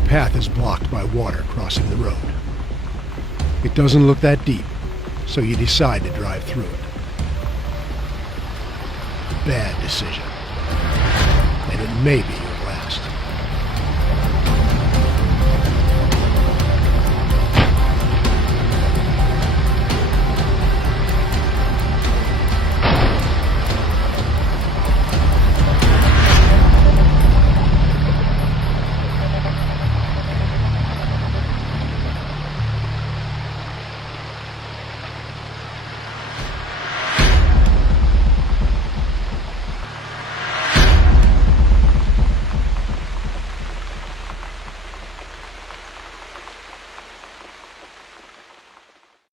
Your path is blocked by water crossing the road. It doesn't look that deep, so you decide to drive through it. Bad decision. And it may be